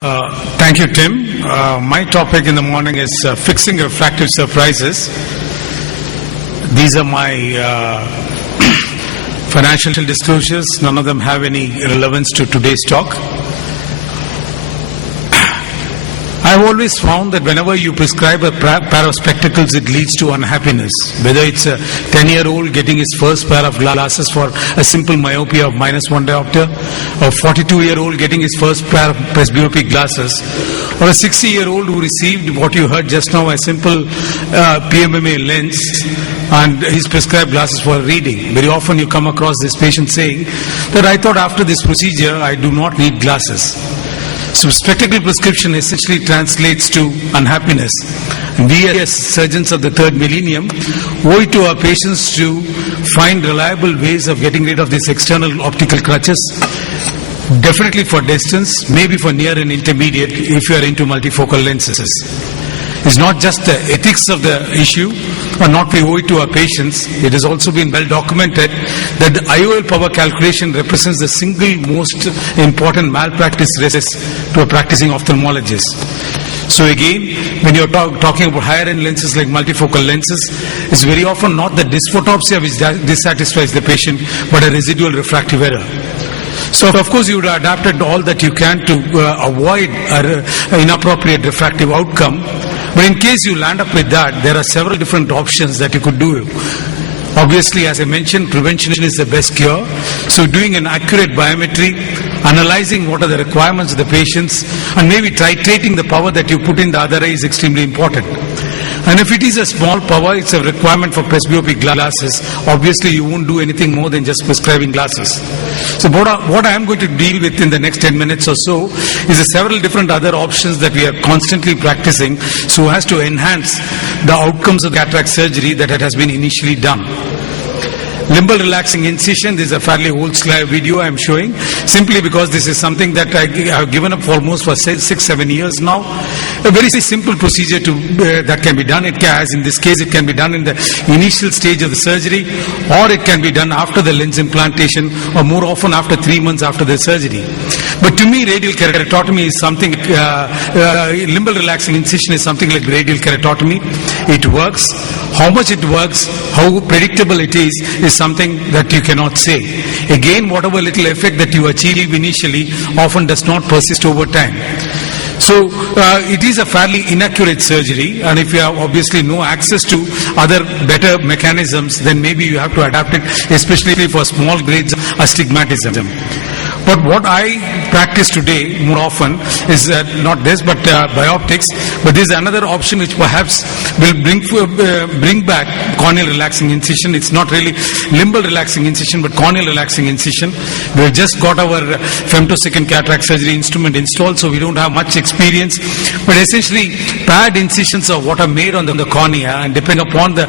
Thank you, Tim. My topic in the morning is fixing refractive surprises. These are my financial disclosures. None of them have any relevance to today's talk. I've always found that whenever you prescribe a pair of spectacles, it leads to unhappiness. Whether it's a 10-year-old getting his first pair of glasses for a simple myopia of -1 diopter, or a 42-year-old getting his first pair of presbyopic glasses, or a 60-year-old who received what you heard just now, a simple PMMA lens, and he's prescribed glasses for reading. Very often you come across this patient saying that I thought after this procedure I do not need glasses. So spectacle prescription essentially translates to unhappiness. And we as surgeons of the third millennium owe it to our patients to find reliable ways of getting rid of these external optical crutches. Definitely for distance, maybe for near and intermediate if you are into multifocal lenses. It's not just the ethics of the issue, or not we owe it to our patients. It has also been well documented that the IOL power calculation represents the single most important malpractice risk to a practicing ophthalmologist. So again, when you're talking about higher-end lenses like multifocal lenses, it's very often not the dysphotopsia which dissatisfies the patient, but a residual refractive error. So of course you would have adapted all that you can to avoid an inappropriate refractive outcome. But in case you land up with that, there are several different options that you could do. Obviously, as I mentioned, prevention is the best cure. So doing an accurate biometry, analyzing what are the requirements of the patients, and maybe titrating the power that you put in the other eye is extremely important. And if it is a small power, it's a requirement for presbyopic glasses. Obviously, you won't do anything more than just prescribing glasses. So what I am going to deal with in the next 10 minutes or so is several different other options that we are constantly practicing so as to enhance the outcomes of cataract surgery that it has been initially done. Limbal relaxing incision, this is a fairly old video I am showing, simply because this is something that I have given up for almost 6-7 years now. A very simple procedure that can be done. As in this case, it can be done in the initial stage of the surgery, or it can be done after the lens implantation, or more often after 3 months after the surgery. But to me, radial keratotomy is something, limbal relaxing incision is something like radial keratotomy. It works. How much it works, how predictable it is something that you cannot say. Again, whatever little effect that you achieve initially often does not persist over time. So it is a fairly inaccurate surgery, and if you have obviously no access to other better mechanisms, then maybe you have to adapt it, especially for small grades of astigmatism. But what I practice today more often is not this, but bioptics. But there is another option which perhaps will bring back corneal relaxing incision. It's not really limbal relaxing incision, but corneal relaxing incision. We have just got our femtosecond cataract surgery instrument installed, so we don't have much experience. But essentially, pad incisions are what are made on the cornea, and depending upon the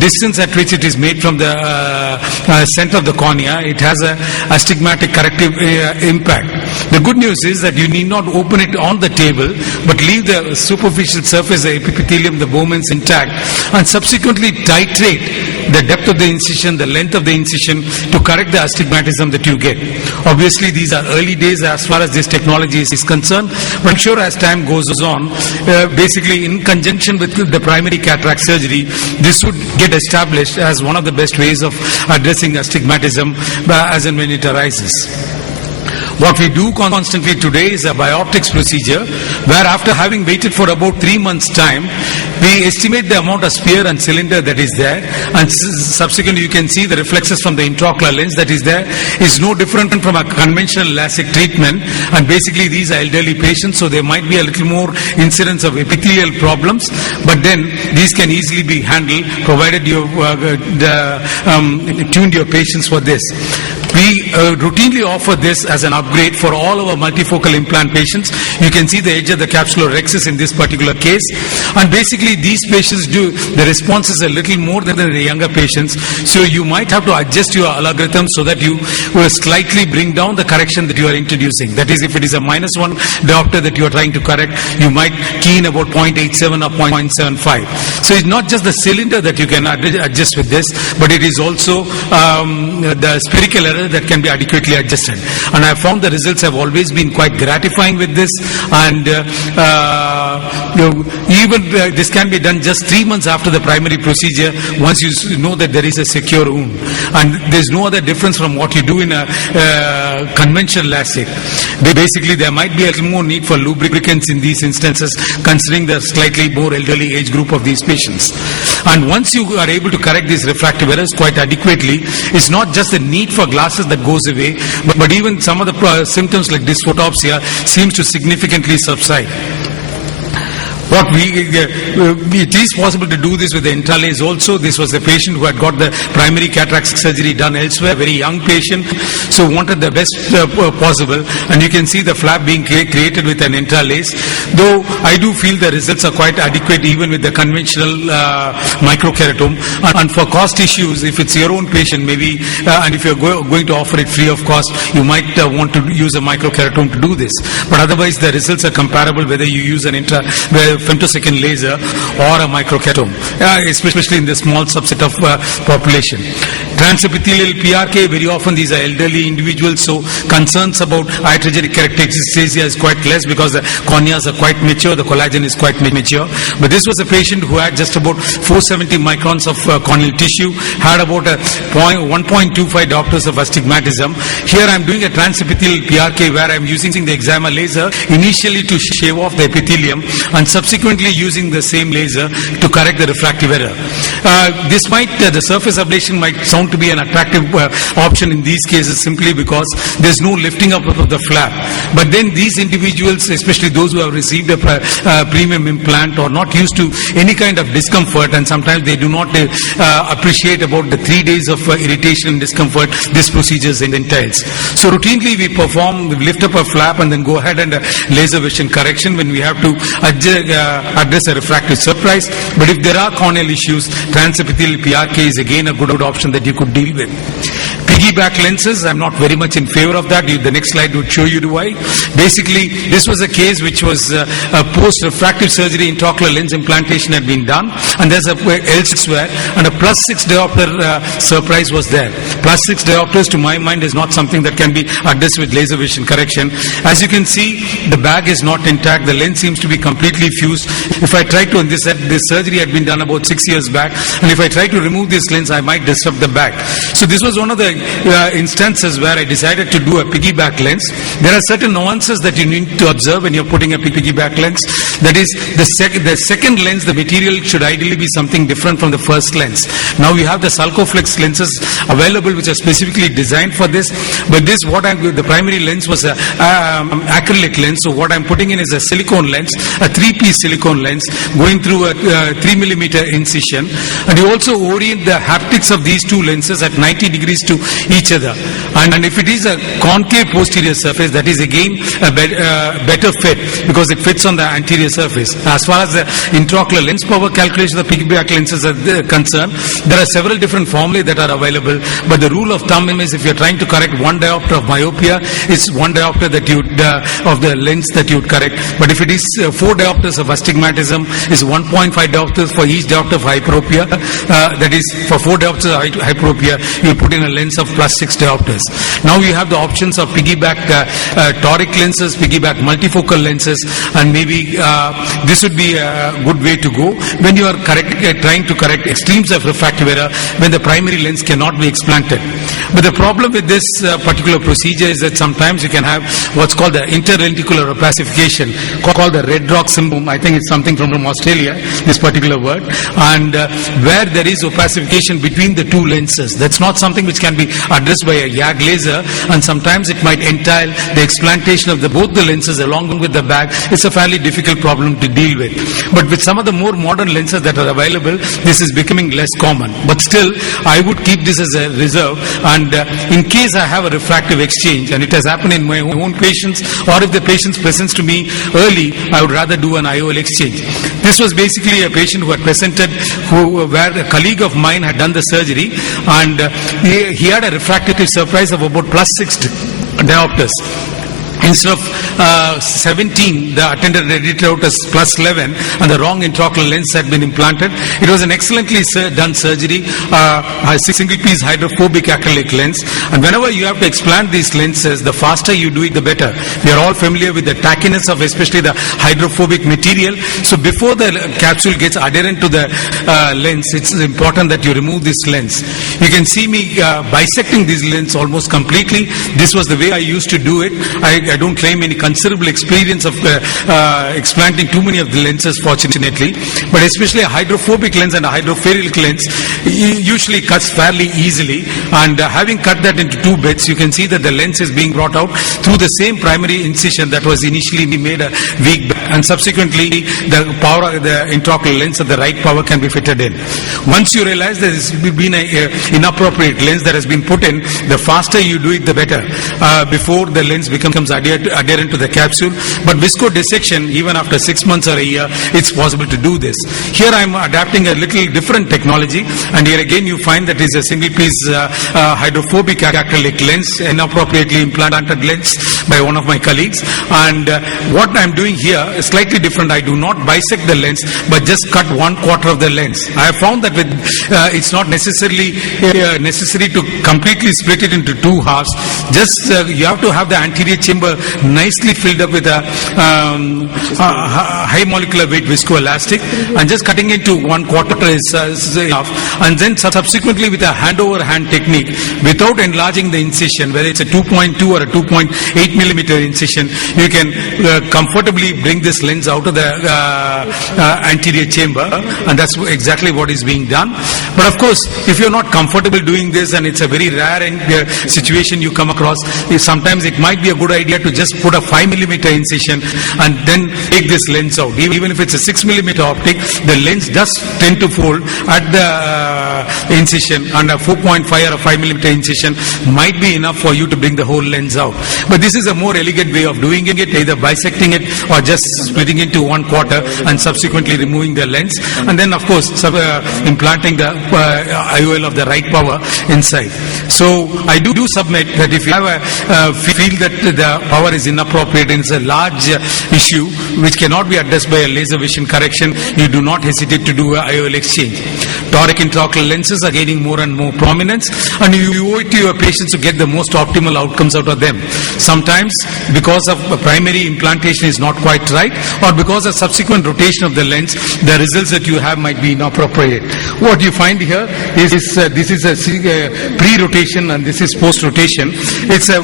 distance at which it is made from the center of the cornea, it has a astigmatic corrective impact. The good news is that you need not open it on the table, but leave the superficial surface, the epithelium, the Bowman's intact, and subsequently titrate the depth of the incision, the length of the incision to correct the astigmatism that you get. Obviously, these are early days as far as this technology is concerned, but I'm sure as time goes on, basically in conjunction with the primary cataract surgery, this would get established as one of the best ways of addressing astigmatism as and when it arises. What we do constantly today is a bioptics procedure, where after having waited for about 3 months' time, we estimate the amount of sphere and cylinder that is there, and subsequently you can see the reflexes from the intraocular lens that is there is no different from a conventional LASIK treatment. And basically these are elderly patients, so there might be a little more incidence of epithelial problems, but then these can easily be handled provided you tuned your patients for this. We routinely offer this as an upgrade for all our multifocal implant patients. You can see the edge of the capsular rexus in this particular case. And basically these patients the response is a little more than the younger patients. So you might have to adjust your algorithm so that you will slightly bring down the correction that you are introducing. That is, if it is a -1 diopter that you are trying to correct, you might key in about 0.87 or 0.75. So it's not just the cylinder that you can adjust with this, but it is also the spherical error that can be adequately adjusted. And I have found found the results have always been quite gratifying with this, and even this can be done just 3 months after the primary procedure once you know that there is a secure wound, and there's no other difference from what you do in a conventional LASIK. Basically, there might be a little more need for lubricants in these instances, considering the slightly more elderly age group of these patients. And once you are able to correct these refractive errors quite adequately, it's not just the need for glasses that goes away, but even some of the symptoms like dysphotopsia seems to significantly subside. It is possible to do this with the intralace also. This was a patient who had got the primary cataract surgery done elsewhere, a very young patient, so wanted the best possible, and you can see the flap being created with an intralace, though I do feel the results are quite adequate even with the conventional microkeratome. And for cost issues, if it's your own patient maybe, and if you're going to offer it free of cost, you might want to use a microkeratome to do this, but otherwise the results are comparable whether you use an femtosecond laser or a microkeratome, especially in the small subset of population. Transepithelial PRK, very often these are elderly individuals, so concerns about iatrogenic keratocystasia is quite less because the corneas are quite mature, the collagen is quite mature. But this was a patient who had just about 470 microns of corneal tissue, had about 1.25 diopters of astigmatism. Here I am doing a transepithelial PRK where I am using the excimer laser initially to shave off the epithelium and subsequently using the same laser to correct the refractive error. The surface ablation might sound to be an attractive option in these cases simply because there's no lifting up of the flap. But then these individuals, especially those who have received a premium implant or not used to any kind of discomfort, and sometimes they do not appreciate about the 3 days of irritation and discomfort this procedure entails. So routinely we lift up a flap and then go ahead and laser vision correction when we have to address a refractive surprise. But if there are corneal issues, transepithelial PRK is again a good option that you could deal with. Piggyback lenses, I'm not very much in favor of that. The next slide would show you why. Basically, this was a case which was a post-refractive surgery intraocular lens implantation had been done, and there's elsewhere, and a +6 diopter surprise was there. +6 diopters, to my mind, is not something that can be addressed with laser vision correction. As you can see, the bag is not intact. The lens seems to be completely fused. If I try to, and this surgery had been done about 6 years back, and if I try to remove this lens, I might disrupt the bag. So this was one of the instances where I decided to do a piggyback lens. There are certain nuances that you need to observe when you're putting a piggyback lens. That is, the second lens, the material should ideally be something different from the first lens. Now we have the Sulcoflex lenses available which are specifically designed for this, but the primary lens was an acrylic lens, so what I'm putting in is a silicone lens, a 3-piece silicone lens going through a 3mm incision, and you also orient the haptics of these two lenses at 90 degrees to each other. And if it is a concave posterior surface, that is again a better fit because it fits on the anterior surface. As far as the intraocular lens power calculation of the piggyback lenses are concerned, there are several different formulae that are available, but the rule of thumb is if you're trying to correct 1 diopter of myopia, it's 1 diopter that of the lens that you would correct. But if it is 4 diopters of astigmatism, is 1.5 diopters for each diopter of hyperopia. That is, for 4 diopters of hyperopia, you put in a lens of +6 diopters. Now you have the options of piggyback toric lenses, piggyback multifocal lenses, and maybe this would be a good way to go when you are trying to correct extremes of refractive error when the primary lens cannot be explanted. But the problem with this particular procedure is that sometimes you can have what's called the interlenticular opacification, called the red rock syndrome. I think it's something from Australia, this particular word, and where there is opacification between the two lenses. That's not something which can be addressed by a YAG laser, and sometimes it might entail the explantation of both the lenses along with the bag. It's a fairly difficult problem to deal with. But with some of the more modern lenses that are available, this is becoming less common. But still, I would keep this as a reserve, and in case I have a refractive exchange, and it has happened in my own patients, or if the patient presents to me early, I would rather do an IOL exchange. This was basically a patient who had presented, where a colleague of mine had done the surgery, and he had a refractive surprise of about +6 diopters. Instead of 17, the attendant read it out as plus 11, and the wrong intraocular lens had been implanted. It was an excellently done surgery, a single-piece hydrophobic acrylic lens. And whenever you have to explant these lenses, the faster you do it, the better. We are all familiar with the tackiness of especially the hydrophobic material. So before the capsule gets adherent to the lens, it's important that you remove this lens. You can see me bisecting this lens almost completely. This was the way I used to do it. I don't claim any considerable experience of explanting too many of the lenses, fortunately. But especially a hydrophobic lens and a hydrophilic lens usually cuts fairly easily. And having cut that into two bits, you can see that the lens is being brought out through the same primary incision that was initially made a week back. And subsequently, the intraocular lens at the right power can be fitted in. Once you realize there has been an inappropriate lens that has been put in, the faster you do it, the better, before the lens becomes adherent to the capsule. But visco dissection, even after 6 months or a year, it's possible to do this. Here I am adapting a little different technology, and here again you find that it's a single piece hydrophobic acrylic lens, inappropriately implanted lens by one of my colleagues. And what I'm doing here is slightly different. I do not bisect the lens, but just cut 1/4 of the lens. I have found that it's not necessarily necessary to completely split it into two halves. Just you have to have the anterior chamber nicely filled up with a high molecular weight viscoelastic, and just cutting into 1/4 is enough. And then subsequently with a hand over hand technique, without enlarging the incision, whether it's a 2.2 or a 2.8 millimeter incision, you can comfortably bring this lens out of the anterior chamber, and that's exactly what is being done. But of course, if you're not comfortable doing this, and it's a very rare situation you come across, sometimes it might be a good idea to just put a 5 millimeter incision and then take this lens out. Even if it's a 6 millimeter optic, the lens does tend to fold at the incision, and a 4.5 or a 5 millimeter incision might be enough for you to bring the whole lens out. But this is a more elegant way of doing it, either bisecting it or just splitting into 1/4 and subsequently removing the lens, and then of course implanting the IOL of the right power inside. So I do submit that if you have feel that the power is inappropriate and it's a large issue which cannot be addressed by a laser vision correction, you do not hesitate to do a IOL exchange. Toric intraocular lenses are gaining more and more prominence, and you owe it to your patients to get the most optimal outcomes out of them. Sometimes because of primary implantation is not quite right, or because of subsequent rotation of the lens, the results that you have might be inappropriate. What you find here is this is a pre-rotation and this is post-rotation. It's a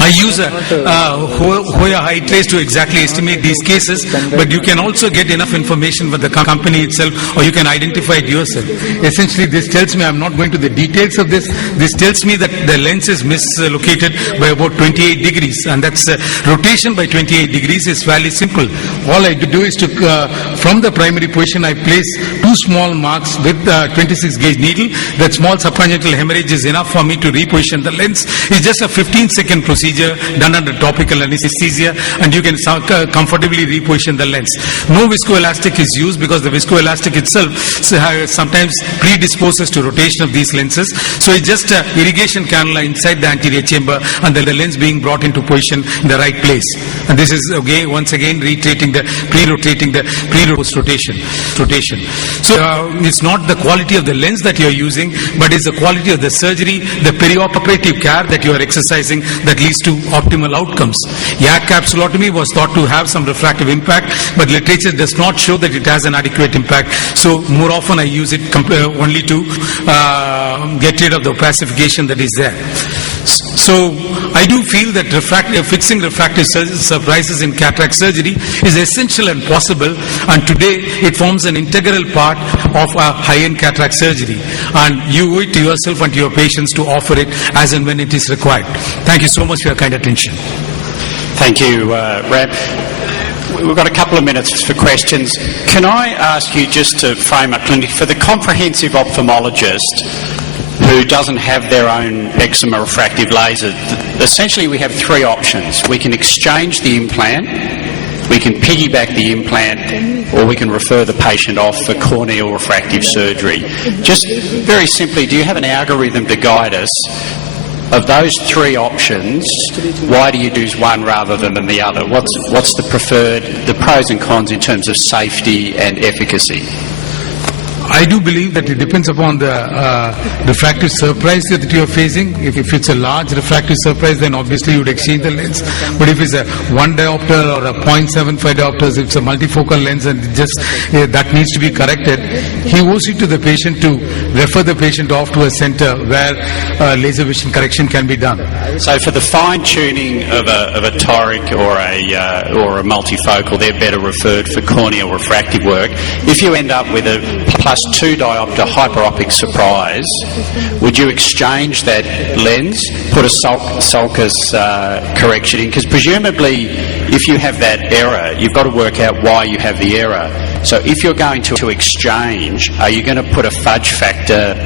I use a Hoya high trace to exactly estimate these cases, but you can also get enough information with the company itself, or you can identify it yourself. Essentially, this tells me, I'm not going to the details of this, this tells me that the lens is mislocated by about 28 degrees, and that's rotation by 28 degrees is fairly simple. All I do is to, from the primary position, I place two small marks with 26 gauge needle. That small subconjunctival hemorrhage is enough for me to reposition the lens. It's just a 15-second procedure done under topical anesthesia, and you can comfortably reposition the lens. No viscoelastic is used because the viscoelastic itself sometimes predisposes to rotation of these lenses. So it's just an irrigation cannula inside the anterior chamber, and the lens being brought into position in the right place. And this is once again reiterating the pre-rotating the pre-post-rotation. So it's not the quality of the lens that you're using, but it's the quality of the surgery, the perioperative care that you are exercising that leads to optimal outcomes. YAG capsulotomy was thought to have some refractive impact, but literature does not show that it has an adequate impact. So more often I use it only to get rid of the opacification that is there. So I do feel that fixing refractive surprises in cataract surgery is essential and possible, and today it forms an integral part of a high-end cataract surgery, and you owe it to yourself and to your patients to offer it as and when it is required. Thank you so much for your kind attention. Thank you, Ram. We've got a couple of minutes for questions. Can I ask you just to frame up for the comprehensive ophthalmologist who doesn't have their own eczema refractive laser? Essentially, we have three options. We can exchange the implant, we can piggyback the implant, or we can refer the patient off for corneal refractive surgery. Just very simply, do you have an algorithm to guide us Of those three options, why do you do one rather than the other? What's the pros and cons in terms of safety and efficacy? I do believe that it depends upon the refractive surprise that you are facing. If it's a large refractive surprise, then obviously you would exchange the lens. But if it's a 1 diopter or a 0.75 diopters, if it's a multifocal lens and just that needs to be corrected, he owes it to the patient to refer the patient off to a center where laser vision correction can be done. So for the fine tuning of a toric or a multifocal, they're better referred for corneal refractive work. If you end up with a plus 2 diopter hyperopic surprise, would you exchange that lens, put a sulcus correction in? Because presumably if you have that error, you've got to work out why you have the error. So if you're going to exchange, are you going to put a fudge factor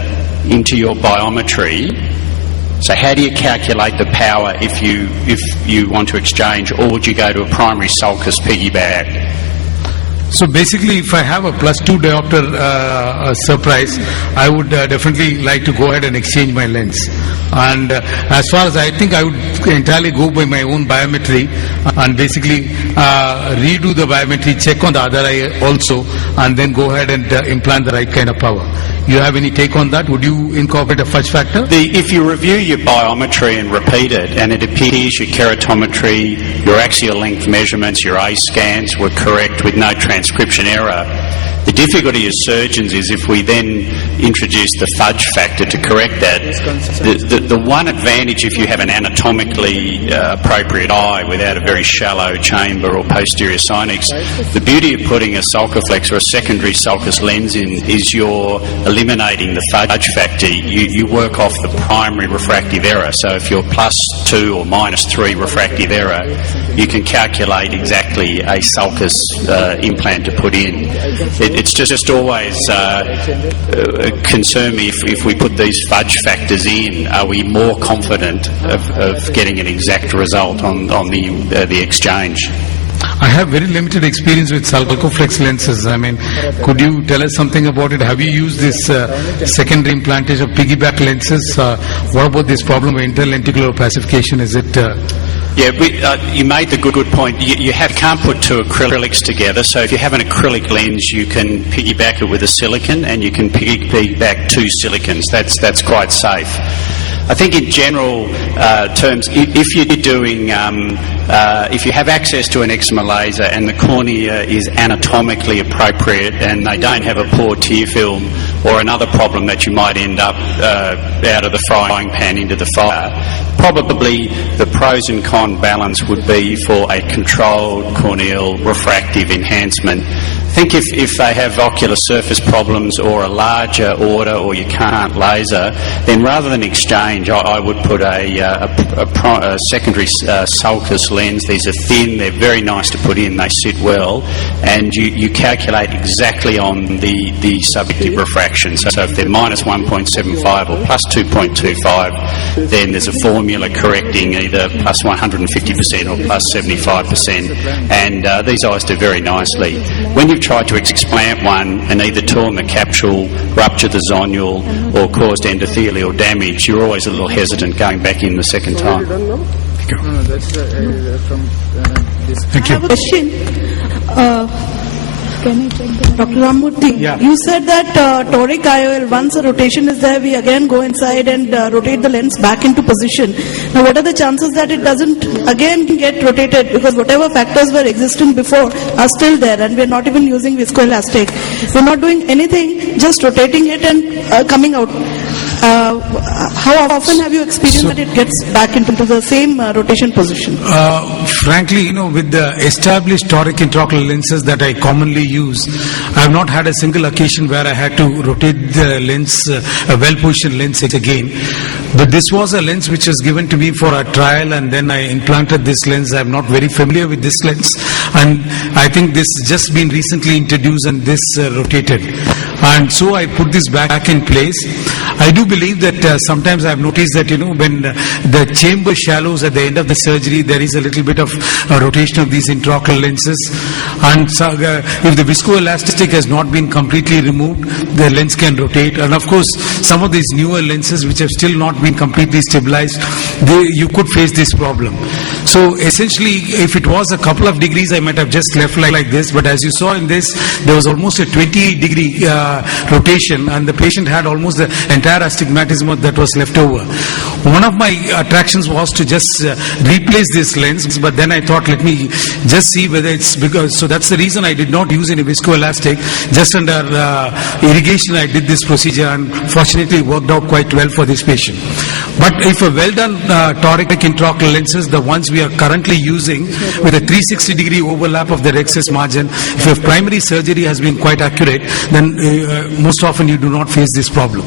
into your biometry? So how do you calculate the power if you want to exchange, or would you go to a primary sulcus piggyback? So basically, if I have a plus 2 diopter surprise, I would definitely like to go ahead and exchange my lens. And as far as I think, I would entirely go by my own biometry and basically redo the biometry, check on the other eye also, and then go ahead and implant the right kind of power. You have any take on that? Would you incorporate a fudge factor? If you review your biometry and repeat it, and it appears your keratometry, your axial length measurements, your A scans were correct with no transcription error, the difficulty as surgeons is if we then introduce the fudge factor to correct that, the one advantage if you have an anatomically appropriate eye without a very shallow chamber or posterior sinus, the beauty of putting a sulciflex or a secondary sulcus lens in is you're eliminating the fudge factor. You work off the primary refractive error. So if you're plus 2 or minus 3 refractive error, you can calculate exactly a sulcus implant to put in. It's just always concern me if we put these fudge factors in, are we more confident of getting an exact result on the exchange? I have very limited experience with sulcoflex lenses. I mean, could you tell us something about it? Have you used this secondary implantation of piggyback lenses? What about this problem of interlenticular opacification? Is it... you made the good point. You can't put two acrylics together, so if you have an acrylic lens, you can piggyback it with a silicon, and you can piggyback 2 silicons. That's quite safe. I think in general terms, if you're doing, if you have access to an eczema laser and the cornea is anatomically appropriate and they don't have a poor tear film or another problem that you might end up out of the frying pan into the fire, probably the pros and con balance would be for a controlled corneal refractive enhancement. I think if they have ocular surface problems or a larger order or you can't laser, then rather than exchange, I would put a secondary sulcus lens. These are thin, they're very nice to put in, they sit well, and you calculate exactly on the subjective refraction. So if they're minus 1.75 or plus 2.25, then there's a formula correcting either plus 150% or plus 75%, and these eyes do very nicely. When you've tried to explant one and either torn the capsule, ruptured the zonule, or caused endothelial damage, you're always a little hesitant going back in the second time. Thank you. I have a question. Can you check Dr. Ramamurthy, Yeah. You said that toric IOL, once a rotation is there, we again go inside and rotate the lens back into position. Now, what are the chances that it doesn't again get rotated, because whatever factors were existing before are still there, and we're not even using viscoelastic. We're not doing anything, just rotating it and coming out. How often have you experienced that it gets back into the same rotation position? Frankly, with the established toric intraocular lenses that I commonly use, I have not had a single occasion where I had to rotate the lens, a well-positioned lens again. But this was a lens which was given to me for a trial, and then I implanted this lens. I'm not very familiar with this lens, and I think this has just been recently introduced and this rotated. And so I put this back in place. I do believe that that sometimes I've noticed that, when the chamber shallows at the end of the surgery, there is a little bit of rotation of these intraocular lenses. And so, if the viscoelastic has not been completely removed, the lens can rotate. And of course, some of these newer lenses which have still not been completely stabilized, you could face this problem. So essentially, if it was a couple of degrees, I might have just left like this. But as you saw in this, there was almost a 28-degree rotation, and the patient had almost the entire astigmatism that was left over. One of my attractions was to just replace this lens, but then I thought, let me just see whether it's because. So that's the reason I did not use any viscoelastic. Just under irrigation, I did this procedure, and fortunately, it worked out quite well for this patient. But if a well-done toric intraocular lenses, the ones we are currently using with a 360-degree overlap of the rexus margin, if your primary surgery has been quite accurate, then most often you do not face this problem.